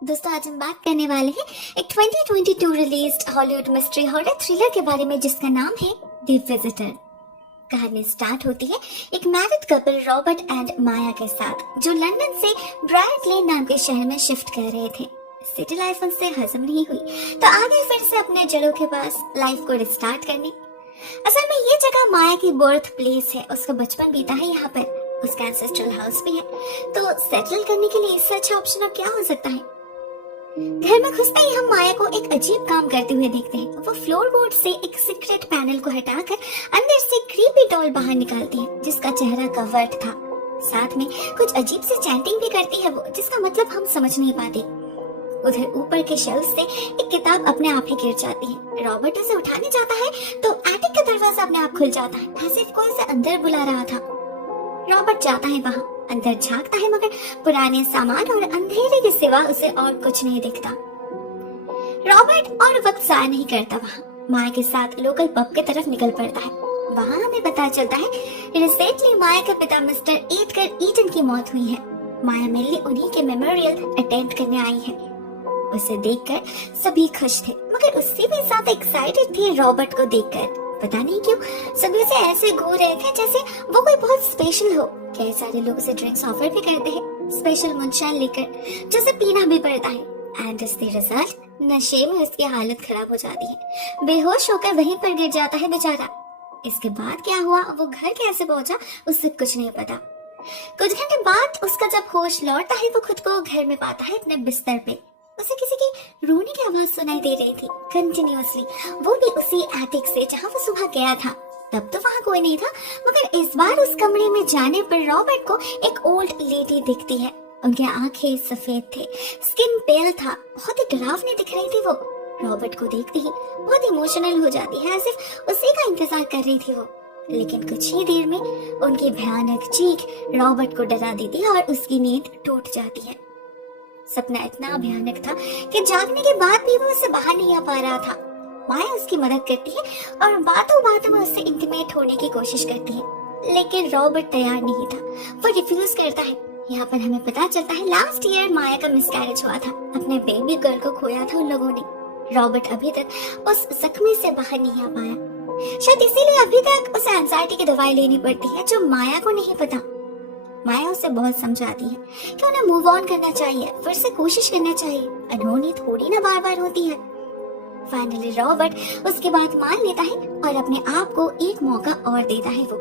दोस्तों आज हम बात करने वाले हैं एक 2022 released Hollywood mystery horror thriller के बारे में जिसका नाम है द विजिटर। कहानी स्टार्ट होती है एक मैरिड कपल रॉबर्ट एंड माया के साथ जो लंदन से ब्राइट लेन नाम के शहर में शिफ्ट कर रहे थे। सिटी लाइफ उनसे हजम नहीं हुई तो आ गए फिर से अपने जड़ों के पास लाइफ को रिस्टार्ट करने। असल में ये जगह माया की बर्थ प्लेस है, उसका बचपन बीता है यहाँ पर, उसका एंसेस्ट्रल हाउस भी है, तो सेटल करने के लिए इससे अच्छा ऑप्शन अब क्या हो सकता है। घर में घुसते ही हम माया को एक अजीब काम करते हुए देखते हैं। वो फ्लोरबोर्ड से एक सीक्रेट पैनल को हटाकर अंदर से क्रीपी डॉल बाहर निकालती है जिसका चेहरा कवर्ड था। साथ में कुछ अजीब सी चैंटिंग भी करती है वो, जिसका मतलब हम समझ नहीं पाते। उधर ऊपर के शेल्फ से एक किताब अपने आप ही गिर जाती है। रॉबर्ट उसे उठाने जाता है तो एटिक का दरवाजा अपने आप खुल जाता है, ऐसे कोई उसे अंदर बुला रहा था। रॉबर्ट जाता है वहाँ, अंदर झांकता है मगर पुराने सामान और अंधेरे के सिवा उसे और कुछ नहीं दिखता। रॉबर्ट और वक्त जाया नहीं करता, वहाँ माया के साथ लोकल पब की तरफ निकल पड़ता है। वहाँ हमें पता चलता है रिसेंटली माया के पिता मिस्टर एडगर ईटन की मौत हुई है। माया मिलने उन्हीं के मेमोरियल अटेंड करने आई है। उसे देखकर सभी खुश थे मगर उससे भी ज्यादा एक्साइटेड थे रॉबर्ट को देखकर। पता नहीं क्यों सभी उसे ऐसे घूर रहे थे जैसे वो कोई बहुत स्पेशल हो। कई सारे लोग उसे ड्रिंक्स ऑफर भी करते हैं, स्पेशल मुनशाइन लेकर जैसे पीना भी पड़ता है। एंड इस रिजल्ट नशे में उसकी हालत खराब हो जाती है, बेहोश होकर वहीं पर गिर जाता है बेचारा। इसके बाद क्या हुआ, वो घर कैसे पहुंचा, उससे कुछ नहीं पता। कुछ घंटे बाद उसका जब होश लौटता है वो खुद को घर में पाता है अपने बिस्तर पे। उसे किसी की रोने की आवाज सुनाई दे रही थी कंटिन्यूअसली, वो भी उसी एटिक से जहाँ वो सुबह गया था। तब तो वहाँ कोई नहीं था मगर इस बार उस कमरे में जाने पर रॉबर्ट को एक ओल्ड लेडी दिखती है। उनकी आंखें सफेद थे, स्किन पेल था, बहुत ही डरावनी दिख रही थी वो। रॉबर्ट को देखते ही बहुत इमोशनल हो जाती है, सिर्फ उसी का इंतजार कर रही थी वो। लेकिन कुछ ही देर में उनकी भयानक चीख रॉबर्ट को डरा देती है और उसकी नींद टूट जाती है। सपना इतना भयानक था कि जागने के बाद भी वो उससे बाहर नहीं आ पा रहा था। माया उसकी मदद करती है और बातों बातों में उससे इंटीमेट होने की कोशिश करती है, लेकिन रॉबर्ट तैयार नहीं था, वो रिफ्यूज करता है। यहाँ पर हमें पता चलता है लास्ट ईयर माया का मिसकैरेज हुआ था, अपने बेबी गर्ल को खोया था उन लोगों ने। रॉबर्ट अभी तक उस जख्मी से बाहर नहीं आ पाया, शायद इसीलिए अभी तक उसे एंजाइटी की दवाई लेनी पड़ती है जो माया को नहीं पता। माया उसे बहुत समझाती है कि उन्हें मूव ऑन करना चाहिए, फिर से कोशिश करना चाहिए, अनहोनी थोड़ी ना बार बार होती है। फाइनली रॉबर्ट उसकी बात मान लेता है और अपने आप को एक मौका और देता है वो।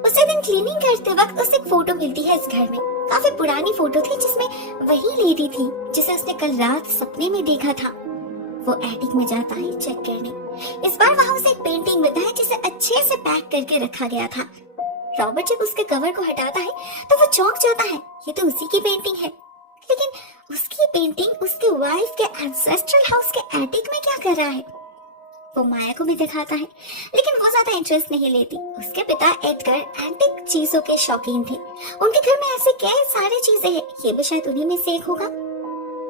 उसी दिन क्लीनिंग करते वक्त उसे एक फोटो मिलती है इस घर में। काफी पुरानी फोटो थी जिसमें वही लेडी थी जिसे उसने कल रात सपने में देखा था। वो एटिक में जाता है चेक करने। इस बार वहाँ उसे एक पेंटिंग मिलता है जिसे अच्छे से पैक करके रखा गया था। रॉबर्ट जब उसके कवर को हटाता है तो वो चौंक जाता है, ये तो उसी की पेंटिंग है। लेकिन उसकी पेंटिंग उसके वाइफ के एंसेस्ट्रल हाउस के एटिक में क्या कर रहा है। वो माया को भी दिखाता है लेकिन वो ज्यादा इंटरेस्ट नहीं लेती। उसके पिता एडगर एंटिक चीजों के शौकीन थे, उनके घर में ऐसे कई सारी चीजें हैं, ये भी शायद उन्हीं में से एक होगा।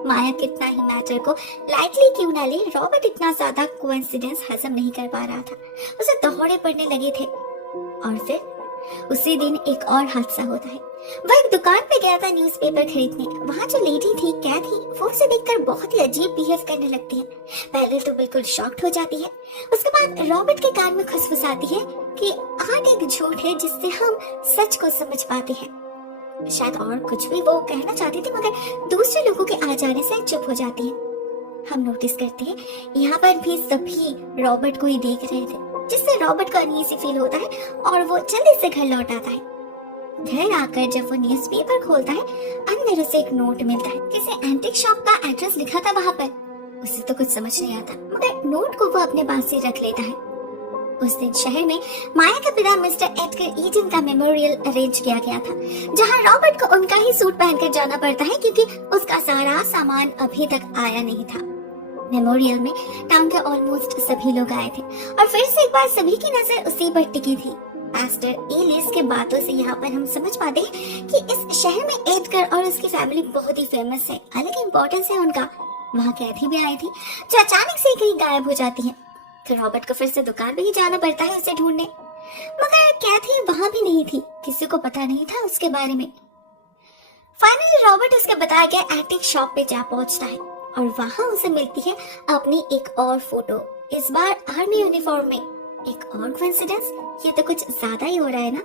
माया कितना ही मैटर को लाइटली क्यों ना ले, रॉबर्ट इतना ज्यादा कोइंसिडेंस हजम नहीं कर पा रहा था, उसे दौड़े पड़ने लगे थे। और फिर उसी दिन एक और हादसा होता है। वह एक दुकान पे गया था न्यूज़पेपर खरीदने। वहाँ जो लेडी थी कैथी, वो उसे देखकर बहुत ही अजीब बिहेव करने लगती है। पहले तो बिल्कुल शॉक्ड हो जाती है, उसके बाद रॉबर्ट के कान में खुसफुसाती है कि आर्ट एक झूठ है जिससे हम सच को समझ पाते हैं। शायद और कुछ भी वो कहना चाहती थी मगर दूसरे लोगों के आ जाने से चुप हो जाती है। हम नोटिस करते हैं यहाँ पर भी सभी रॉबर्ट को ही देख रहे थे, जिससे रॉबर्ट को अनईजी फील होता है और वो जल्दी से घर लौट आता है। घर आकर जब वो न्यूज़पेपर खोलता है अंदर उसे एक नोट मिलता है, किसी एंटिक शॉप का एड्रेस लिखा था वहाँ पर। उसे तो कुछ समझ नहीं आता मगर नोट को वो अपने पास से रख लेता है। उस दिन शहर में माया के पिता मिस्टर एडगर ईडन का मेमोरियल अरेंज किया गया था, जहाँ रॉबर्ट को उनका ही सूट पहनकर जाना पड़ता है क्योंकि उसका सारा सामान अभी तक आया नहीं था। मेमोरियल में टाउन के ऑलमोस्ट सभी लोग आए थे और फिर से एक बार सभी की नजर उसी पर टिकी थी। एस्टर एलिस के बातों से यहाँ पर हम समझ पाते हैं कि इस शहर में एडगर और उसकी फैमिली बहुत ही फेमस है, अलग इंपॉर्टेंस है उनका। वहाँ कैथी भी आई थी जो अचानक से कहीं गायब हो जाती है, तो रॉबर्ट को फिर से दुकान पे ही जाना पड़ता है उसे ढूंढने। मगर कैथी वहाँ भी नहीं थी, किसी को पता नहीं था उसके बारे में। फाइनली रॉबर्ट उसके बताए गए एंटीक शॉप पे जा पहुंचता है और वहां उसे मिलती है अपनी एक और फोटो, इस बार आर्मी यूनिफॉर्म में। एक और कोइंसिडेंस, ये तो कुछ ज्यादा ही हो रहा है ना।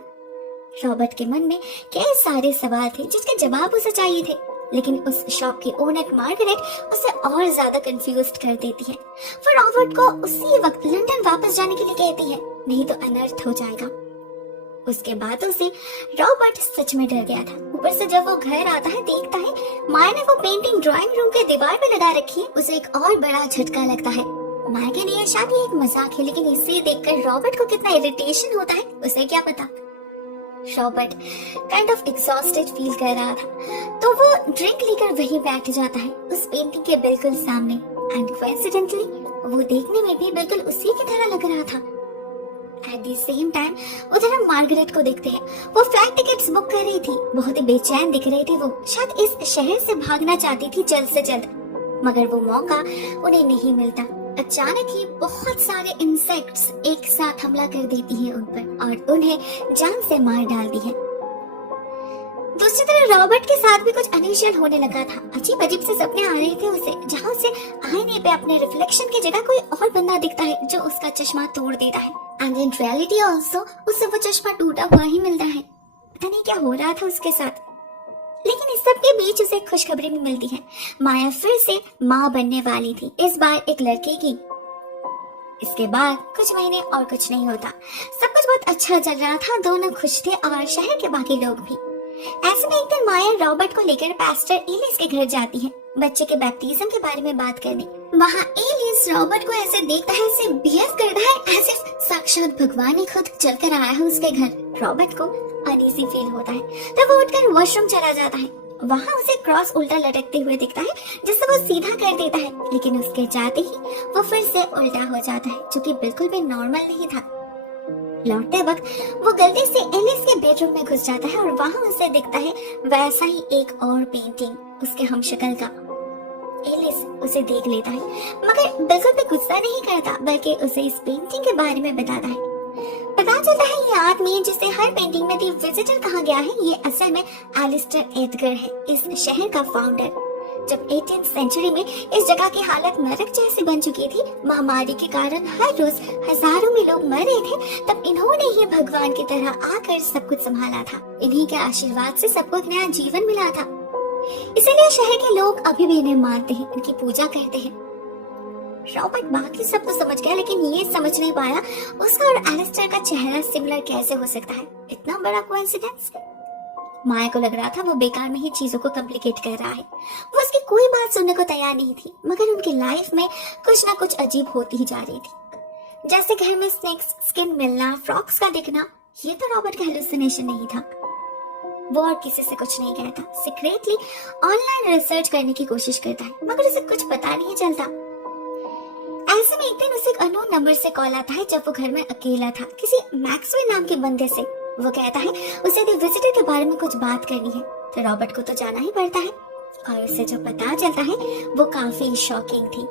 रॉबर्ट के मन में कई सारे सवाल थे जिसके जवाब उसे चाहिए थे, लेकिन उस शॉप की ओनर मार्गरेट उसे और ज्यादा कंफ्यूज कर देती है। फिर रॉबर्ट को उसी वक्त लंदन वापस जाने के लिए कहती है, नहीं तो अनर्थ हो जाएगा। उसके बातों से रॉबर्ट सच में डर गया था। ऊपर से जब वो घर आता है देखता है माया ने वो पेंटिंग ड्राइंग रूम के दीवार पे लगा रखी है, उसे एक और बड़ा झटका लगता है। माया के लिए शायद ये एक मजाक है, लेकिन इसे देखकर रॉबर्ट को कितना इरिटेशन होता है उसे क्या पता। Robert kind of exhausted feel कर रहा था, तो वो ड्रिंक लेकर वहीं बैठ जाता है उस पेंटिंग के बिल्कुल सामने। एंड कोइंसिडेंटली वो देखने में भी बिल्कुल उसी की तरह लग रहा था। एट द सेम टाइम उधर हम मार्गरेट को देखते हैं। वो फ्लाइट टिकट्स बुक कर रही थी, बहुत ही बेचैन दिख रही थी। वो शायद इस शहर से भागना चाहती थी जल्द से जल्द, मगर वो मौका उन्हें नहीं मिलता। अचानक ही बहुत सारे इंसेक्ट्स एक साथ हमला कर देती हैं उन पर और उन्हें जान से मार डालती है। दूसरी तरफ रॉबर्ट के साथ भी कुछ अनयूजुअल होने लगा था। अजीब अजीब से सपने आ रहे थे उसे, जहाँ उसे आईने पे अपने रिफ्लेक्शन की जगह कोई और बंदा दिखता है जो उसका चश्मा तोड़ देता है। एंड इन रियलिटी ऑल्सो उसे वो चश्मा टूटा हुआ ही मिलता है। पता नहीं क्या हो रहा था उसके साथ। लेकिन इस सब के बीच उसे खुशखबरी भी मिलती है। माया फिर से माँ बनने वाली थी, इस बार एक लड़के की। इसके बाद कुछ महीने और कुछ नहीं होता। सब कुछ बहुत अच्छा चल रहा था, दोनों खुश थे और शहर के बाकी लोग भी। ऐसे में एक दिन माया रॉबर्ट को लेकर पास्टर एलिस के घर जाती है बच्चे के बैप्टिज्म के बारे में बात करने। वहाँ एलिस रॉबर्ट को ऐसे देखता है, ऐसे बिहेव करता है ऐसे साक्षात भगवान ही खुद चलकर आया है उसके घर। रॉबर्ट को अनईजी फील होता है, तब वो उठकर वॉशरूम चला जाता है। वहाँ उसे क्रॉस उल्टा लटकते हुए दिखता है, जिससे वो सीधा कर देता है, लेकिन उसके जाते ही वो फिर से उल्टा हो जाता है, जो कि बिल्कुल भी नॉर्मल नहीं था। लौटते वक्त वो गलती से एलिस के बेडरूम में घुस जाता है और वहाँ उसे दिखता है वैसा ही एक और पेंटिंग उसके हमशक्ल का। एलिस उसे देख लेता है, मगर बिल्कुल भी गुस्सा नहीं करता, बल्कि उसे इस पेंटिंग के बारे में बताता है। पता चलता है ये आदमी जिसे हर पेंटिंग में दी विजिटर कहा गया है, ये असल में एलिस्टर एडगर है, इस शहर का फाउंडर। जब 18th सेंचुरी में इस जगह की हालत नरक जैसी बन चुकी थी, महामारी के कारण हर रोज हजारों में लोग मर रहे थे, तब इन्होंने ही भगवान की तरह आकर सब कुछ संभाला था। इन्हीं के आशीर्वाद से सबको एक नया जीवन मिला था। इसीलिए शहर के लोग अभी भी इन्हें मानते हैं, इनकी पूजा करते हैं। रॉबर्ट बाकी सब तो समझ गया, लेकिन ये समझ नहीं पाया उसका और एलिस्टर का चेहरा सिमिलर कैसे हो सकता है। इतना बड़ा कोइंसिडेंस। माया को लग रहा था वो बेकार में ही चीजों को कॉम्प्लिकेट कर रहा है। वो उसकी कोई बात सुनने को तैयार नहीं थी, मगर उनकी लाइफ में कुछ ना कुछ अजीब होती ही जा रही थी। जैसे घर में स्नेक्स स्किन मिलना, फ्रॉक्स का दिखना, ये तो रॉबर्ट का हेलुसिनेशन नहीं था। वो और किसी से कुछ नहीं कहता, सीक्रेटली ऑनलाइन रिसर्च करने की कोशिश करता है, मगर उसे कुछ पता नहीं चलता। ऐसे में एक दिन उसे एक अननोन नंबर से कॉल आता है जब वो घर में अकेला था, किसी मैक्सवेल नाम के बंदे से। वो कहता है उसे द विजिटर के बारे में कुछ बात करनी है, तो रॉबर्ट को तो जाना ही पड़ता है। और उसे जो पता चलता है वो काफी शॉकिंग थी।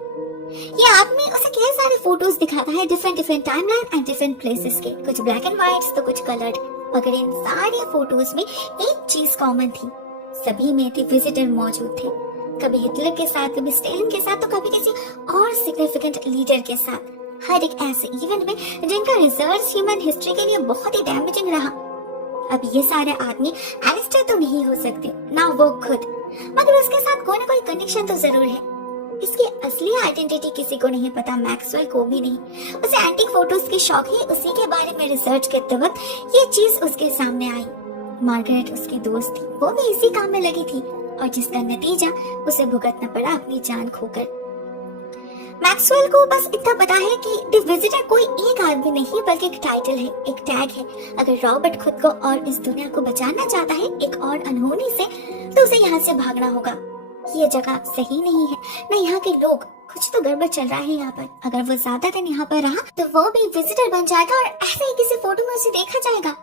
ये आदमी उसे कई सारे फोटोज दिखाता है, different timeline and different places के, कुछ ब्लैक एंड व्हाइट तो कुछ कलर्ड, मगर इन सारे फोटोज में एक चीज कॉमन थी, सभी में द विजिटर मौजूद थे। कभी हिटलर के साथ, कभी स्टेलिन के साथ, तो कभी किसी और सिग्निफिकेंट लीडर के साथ। हर एक ऐसे इवेंट में जिनका रिजल्ट ह्यूमन हिस्ट्री के लिए बहुत ही डैमेजिंग रहा। अब ये सारे आदमी एलिस्टर तो नहीं हो सकते, ना वो खुद, मगर उसके साथ कोई ना कोई कनेक्शन तो जरूर है। इसकी असली आइडेंटिटी किसी को नहीं पता, मैक्सवेल को भी नहीं। उसे एंटीक फोटोज की शौक है, उसी के बारे में रिसर्च करते वक्त ये चीज उसके सामने आई। मार्गरेट उसकी दोस्त थी, वो भी इसी काम में लगी थी, और जिसका नतीजा उसे भुगतना पड़ा अपनी जान खोकर। मैक्सवेल को बस इतना पता है कि द विजिटर कोई एक आदमी नहीं, बल्कि एक टाइटल है, एक टैग है। अगर रॉबर्ट खुद को और इस दुनिया को बचाना चाहता है एक और अनहोनी से, तो उसे यहाँ से भागना होगा। ये जगह सही नहीं है, न यहाँ के लोग, कुछ तो गड़बड़ चल रहा है यहाँ पर। अगर वो ज्यादा दिन यहाँ पर रहा तो वो भी विजिटर बन जाएगा और ऐसे ही किसी फोटो में उसे देखा जाएगा।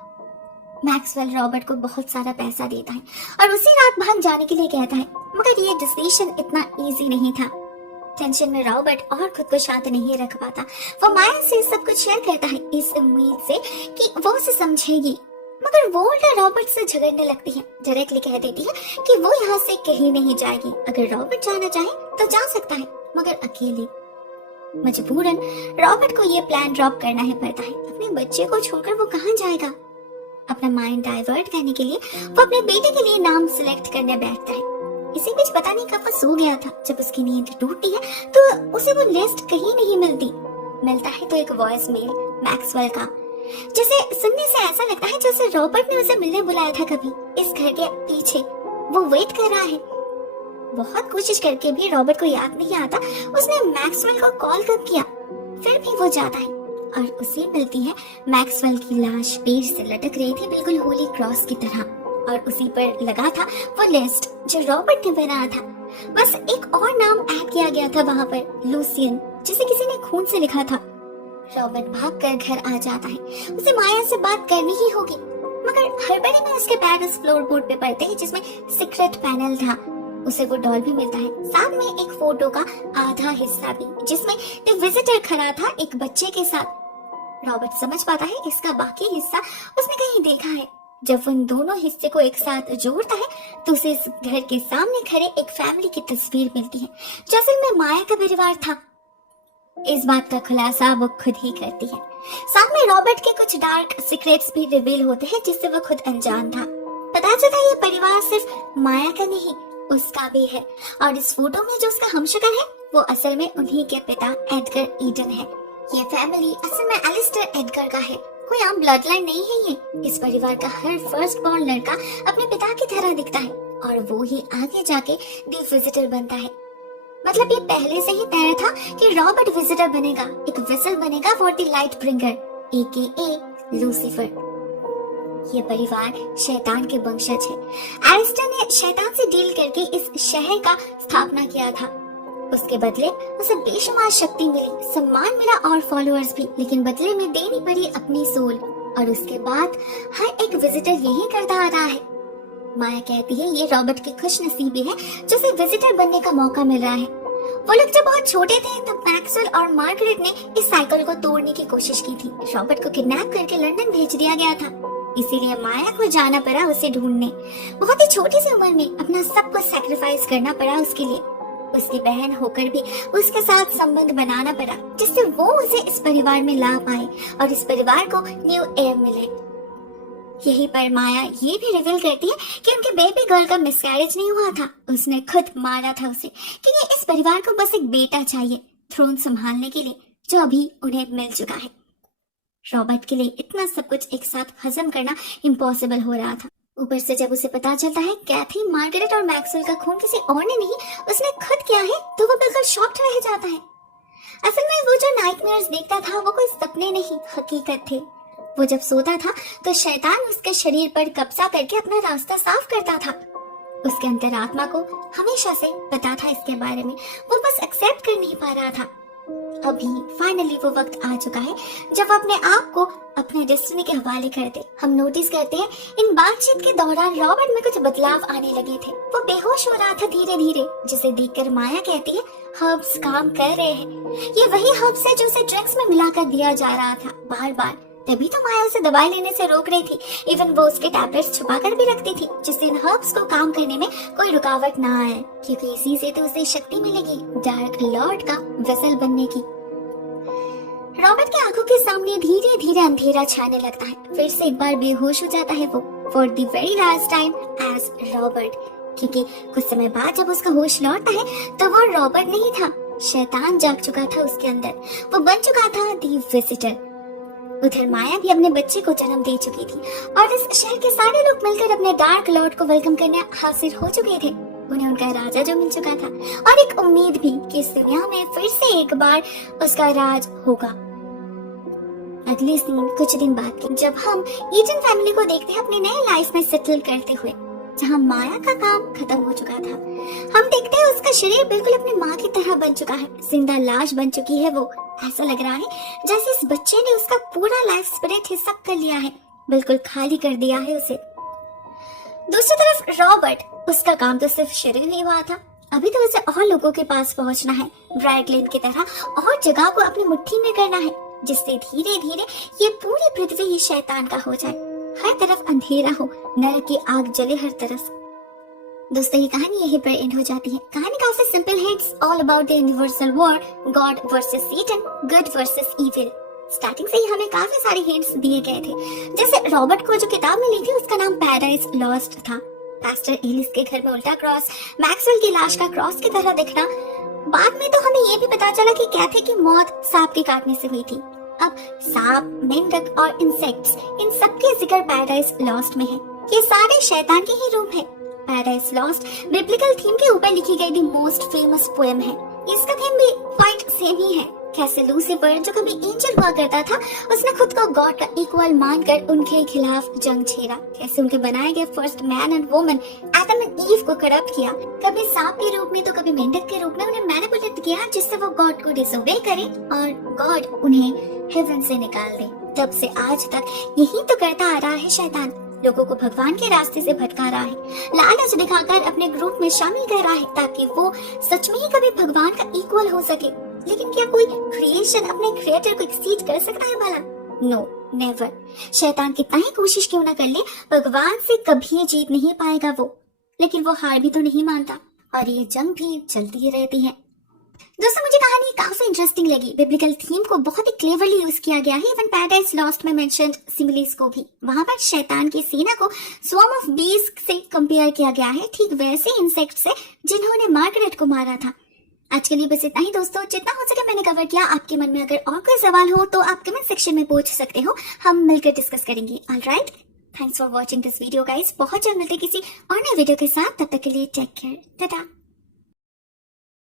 मैक्सवेल रॉबर्ट को बहुत सारा पैसा देता है और उसी रात भाग जाने के लिए कहता है, मगर ये डिसीजन इतना इजी नहीं था। टेंशन में रॉबर्ट और खुद को शांत नहीं रख पाता। वो माया से सब कुछ शेयर करता है इस उम्मीद से कि वो उसे समझेगी, मगर वो उल्टा रॉबर्ट से झगड़ने लगती है, डायरेक्टली कह देती है कि वो यहाँ से कहीं नहीं जाएगी। अगर रॉबर्ट जाना चाहे तो जा सकता है, मगर अकेले। मजबूरन रॉबर्ट को ये प्लान ड्रॉप करना ही पड़ता है। अपने बच्चे को छोड़कर वो कहाँ जाएगा? अपना माइंड डाइवर्ट करने के लिए वो अपने बेटे के लिए नाम सिलेक्ट करने बैठता है। इसी बीच पता नहीं कब वो सो गया था। जब उसकी नींद टूटती है तो उसे वो लिस्ट कहीं नहीं मिलती। मिलता है तो एक वॉइस मेल मैक्सवेल का, जिसे सुनने से ऐसा लगता है जैसे रॉबर्ट ने उसे मिलने बुलाया था कभी इस घर के पीछे। वो वेट कर रहा है। बहुत कोशिश करके भी रॉबर्ट को याद नहीं आता उसने मैक्सवेल को कॉल कब किया। फिर भी वो जाता है और उसे मिलती है मैक्सवेल की लाश पेड़ से लटक रही थी, बिल्कुल होली क्रॉस की तरह। और उसी पर लगा था वो लिस्ट जो रॉबर्ट ने बनाया था। बस एक और नाम ऐड किया गया था वहाँ पर, लूसियन, जिसे किसी ने खून से लिखा था। रॉबर्ट भागकर घर आ जाता है। उसे माया से बात करनी ही होगी, मगर हड़बड़ी में उसके पैर उस फ्लोरबोर्ड पे पड़ते हैं जिसमें सीक्रेट पैनल था। उसे वो डॉल भी मिलता है, साथ में एक फोटो का आधा हिस्सा भी, जिसमें द विजिटर खड़ा था एक बच्चे के साथ। रॉबर्ट समझ पाता है इसका बाकी हिस्सा उसने कहीं देखा है। जब उन दोनों हिस्से को एक साथ जोड़ता है तो उसे इस घर के सामने खड़े एक फैमिली की तस्वीर मिलती है, जो असल में माया का परिवार था। इस बात का खुलासा वो खुद ही करती है। साथ में रॉबर्ट के कुछ डार्क सीक्रेट्स भी रिवील होते हैं जिससे वो खुद अनजान था। पता चलता है ये परिवार सिर्फ माया का नहीं, उसका भी है। और इस फोटो में जो उसका हमशक्ल है वो असल में उन्हीं के पिता एडगर ईडन है। ये फैमिली असल में एलिस्टर एडगर का है, कोई आम ब्लड लाइन नहीं है ये। इस परिवार का हर फर्स्ट बॉर्न लड़का अपने पिता की तरह दिखता है और वो ही आगे जाके द विजिटर बनता है। मतलब ये पहले से ही तय था कि रॉबर्ट विजिटर बनेगा, एक वेसल बनेगा for the light bringer, AKA Lucifer. ये परिवार शैतान के वंशज है। एलिस्टर ने शैतान से डील करके इस शहर का स्थापना किया था। उसके बदले उसे बेशुमार शक्ति मिली, सम्मान मिला और फॉलोअर्स भी, लेकिन बदले में देनी पड़ी अपनी सोल। और उसके बाद हर एक विजिटर यही करता आ रहा है। माया कहती है ये रॉबर्ट की खुशनसीबी है जो उसे विजिटर बनने का मौका मिल रहा है। वो लोग जब बहुत छोटे थे तब मैक्सवेल और मार्गरेट ने इस साइकिल को तोड़ने की कोशिश की थी। रॉबर्ट को किडनैप करके लंदन भेज दिया गया था, इसीलिए माया को जाना पड़ा उसे ढूंढने। बहुत ही छोटी सी उम्र में अपना सब कुछ सैक्रिफाइस करना पड़ा उसके लिए। उसकी बहन होकर भी उसके साथ संबंध बनाना पड़ा जिससे वो उसे इस परिवार में ला पाए और इस परिवार को न्यू एयर मिले। यही पर माया ये भी रिवील करती है कि उनके बेबी गर्ल का मिसकैरेज नहीं हुआ था, उसने खुद मारा था उसे, क्योंकि इस परिवार को बस एक बेटा चाहिए थ्रोन संभालने के लिए, जो अभी उन्हें मिल चुका है। रॉबर्ट के लिए इतना सब कुछ एक साथ हजम करना इम्पॉसिबल हो रहा था। ऊपर से जब उसे पता चलता है कैथी, मार्गरेट और मैक्सवेल का खून किसी और ने नहीं उसने खुद किया है, तो वो बिल्कुल शॉक्ड रह जाता है। असल में वो जो नाइटमेयर्स देखता था वो कोई सपने नहीं, हकीकत थे। वो जब सोता था तो शैतान उसके शरीर पर कब्जा करके अपना रास्ता साफ करता था। उसके अंतरात्मा को हमेशा से पता था इसके बारे में, वो बस एक्सेप्ट कर नहीं पा रहा था। अभी फाइनली वो वक्त आ चुका है जब अपने आप को अपने डेस्टिनी के हवाले कर दे। हम नोटिस करते हैं इन बातचीत के दौरान रॉबर्ट में कुछ बदलाव आने लगे थे। वो बेहोश हो रहा था धीरे धीरे, जिसे देखकर माया कहती है हर्ब्स काम कर रहे हैं। ये वही हर्ब्स है जो उसे ड्रग्स में मिलाकर दिया जा रहा था बार बार, तभी तो माया उसे दवाई लेने से रोक रही थी। इवन वो उसके टैबलेट्स छुपा कर भी रखती थी जिससे इन हर्ब्स को काम करने में कोई रुकावट ना आए, क्योंकि इसी से तो उसे शक्ति मिलेगी डार्क लॉर्ड का वेसल बनने की। रॉबर्ट की आंखों के सामने धीरे धीरे अंधेरा छाने लगता है। फिर से एक बार बेहोश हो जाता है वो, for the very last time as Robert, क्योंकि कुछ समय बाद जब उसका होश लौटता है तो वो रॉबर्ट नहीं था, शैतान जाग चुका था उसके अंदर। वो बन चुका था द विजिटर। उधर माया भी अपने बच्चे को जन्म दे चुकी थी और इस शहर के सारे लोग मिलकर अपने डार्क लॉर्ड को वेलकम करने हाजिर हो चुके थे। उन्हें उनका राजा जो मिल चुका था और एक उम्मीद भी कि इस दुनिया में फिर से एक बार उसका राज होगा। अगले सीन कुछ दिन बाद की, जब हम ईडन फैमिली को देखते हैं अपनी नई लाइफ में सेटल करते हुए, जहाँ माया का काम खत्म हो चुका था। हम देखते हैं उसका शरीर बिल्कुल अपनी माँ की तरह बन चुका है, जिंदा लाश बन चुकी है वो। ऐसा लग रहा है जैसे इस बच्चे ने उसका पूरा लाइफ स्पिरिट हिस्सा कर लिया है, बिल्कुल खाली कर दिया है उसे। दूसरी तरफ रॉबर्ट, उसका काम तो सिर्फ शुरू ही हुआ था, अभी तो उसे और लोगों के पास पहुंचना है, ब्राइटलैंड की तरह और जगह को अपनी मुट्ठी में करना है, जिससे धीरे धीरे ये पूरी पृथ्वी ही शैतान का हो जाए। हर तरफ अंधेरा हो, नरक की आग जले हर तरफ। दोस्तों ये कहानी यहीं पर एंड हो जाती है। कहानी काफी सिंपल है। It's all about the universal war, god versus Satan, good versus evil. Starting से ही हमें काफी सारे हिंट्स दिए गए थे। जैसे रॉबर्ट को जो किताब मिली थी उसका नाम पैराडाइज लॉस्ट था। पास्टर एलिस के घर में उल्टा क्रॉस, मैक्सवेल की लाश का क्रॉस की तरह दिखना। बाद में तो हमें ये भी पता चला कि कैथे की मौत सांप के काटने से हुई थी। अब सांप, मेंढक और इंसेक्ट्स, इन सबके जिक्र पैराडाइज लॉस्ट में है। ये सारे शैतान के ही रूप है। पैराडाइज लॉस्ट बिब्लिकल थीम के ऊपर लिखी गई दी मोस्ट फेमस पोएम है। इसका थीम भी क्वाइट सेम ही है। कैसे लूसीफर जो कभी एंजल हुआ करता था, उसने खुद को गॉड का इक्वल मानकर उनके खिलाफ जंग छेड़ा। कैसे उनके बनाए गए first man and woman Adam and ewe को करप्ट किया, कभी सांप के रूप में तो कभी मेंढक के रूप में उन्हें मैनिपुलेट किया, जिससे वो गॉड को डिसोबे करे और गॉड उन्हें हेवन से निकाल दे। तब से आज तक यही तो करता आ रहा है शैतान। लोगों को भगवान के रास्ते से भटका रहा है, लालच दिखाकर अपने ग्रुप में शामिल कर रहा है ताकि वो सच में ही कभी भगवान का इक्वल हो सके। लेकिन क्या कोई क्रिएशन अपने क्रिएटर को एक्सीड कर सकता है भला? No, never. शैतान कितना ही कोशिश क्यों ना कर ले, भगवान से कभी जीत नहीं पाएगा वो। लेकिन वो हार भी तो नहीं मानता और ये जंग भी चलती ही रहती है। दोस्तों मुझे कहानी काफी इंटरेस्टिंग लगी। बिब्लिकल थीम को बहुत ही क्लेवरली यूज किया गया है। इवन पैराडाइज लॉस्ट में मेंशन्ड सिमिलीज को भी वहां पर शैतान की सेना को स्वॉर्म ऑफ बीज से कंपेयर किया गया है, ठीक वैसे इंसेक्ट से जिन्होंने मार्गरेट को मारा था। आज के लिए बस इतना ही दोस्तों, जितना हो सके मैंने कवर किया। आपके मन में अगर और कोई सवाल हो तो आप कमेंट सेक्शन में पूछ सकते हो, हम मिलकर डिस्कस करेंगे। Alright, thanks for watching this video guys. बहुत जल्द मिलते किसी और नए वीडियो के साथ, तब तक के लिए टेक केयर, टाटा।